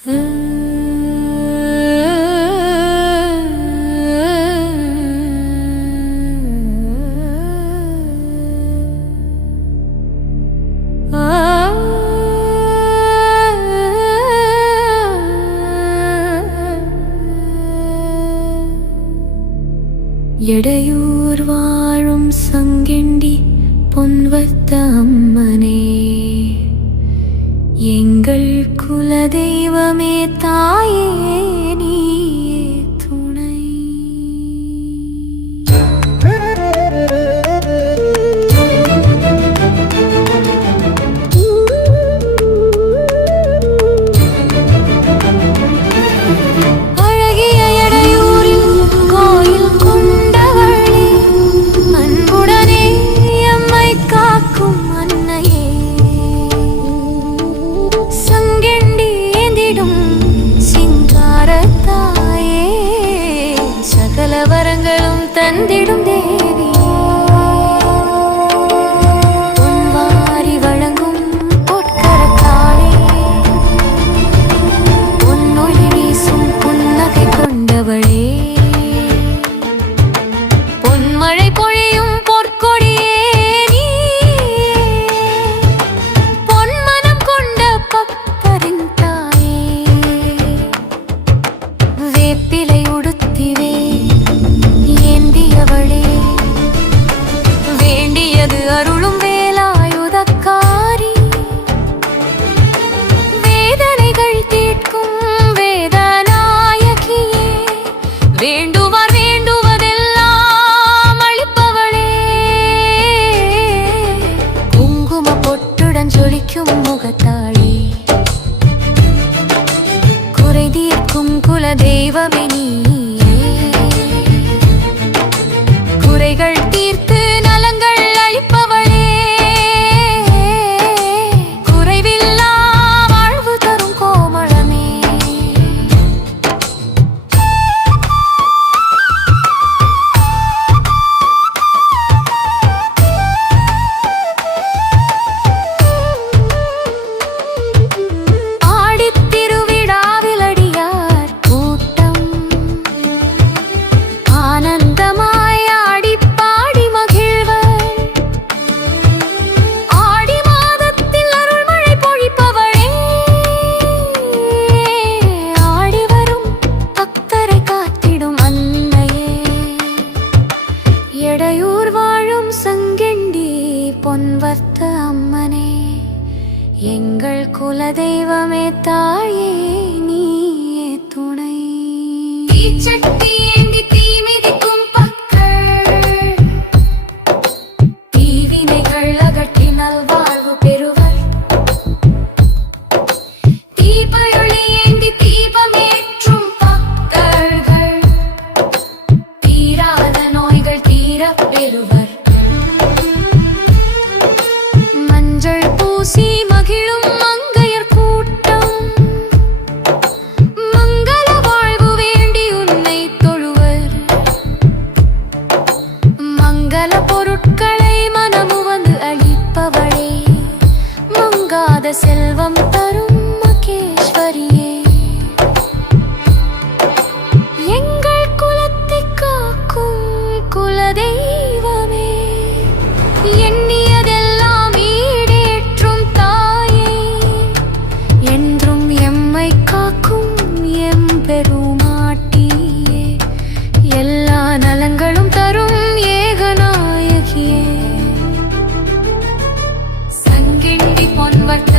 எடையூர் வாழும் சங்கெண்டி பொன்வத்த அம்மனே. குலதெய்வமே தாயே. திறந்திடும் தே கண்ணுடன் ஜொலிக்கும் முகத்தாளே குறை தீர்க்கும் குல தெய்வமே நீ வர்த்த அம்மனே எங்கள் குலதெய்வமே தாயே நீயே துணை. தீச்சட்டி பக்கள் தீவினைகள் மங்கள பொருட்களை மனமுவந்து அழிப்பவளே மங்காத செல்வம் பொன்வர்த்த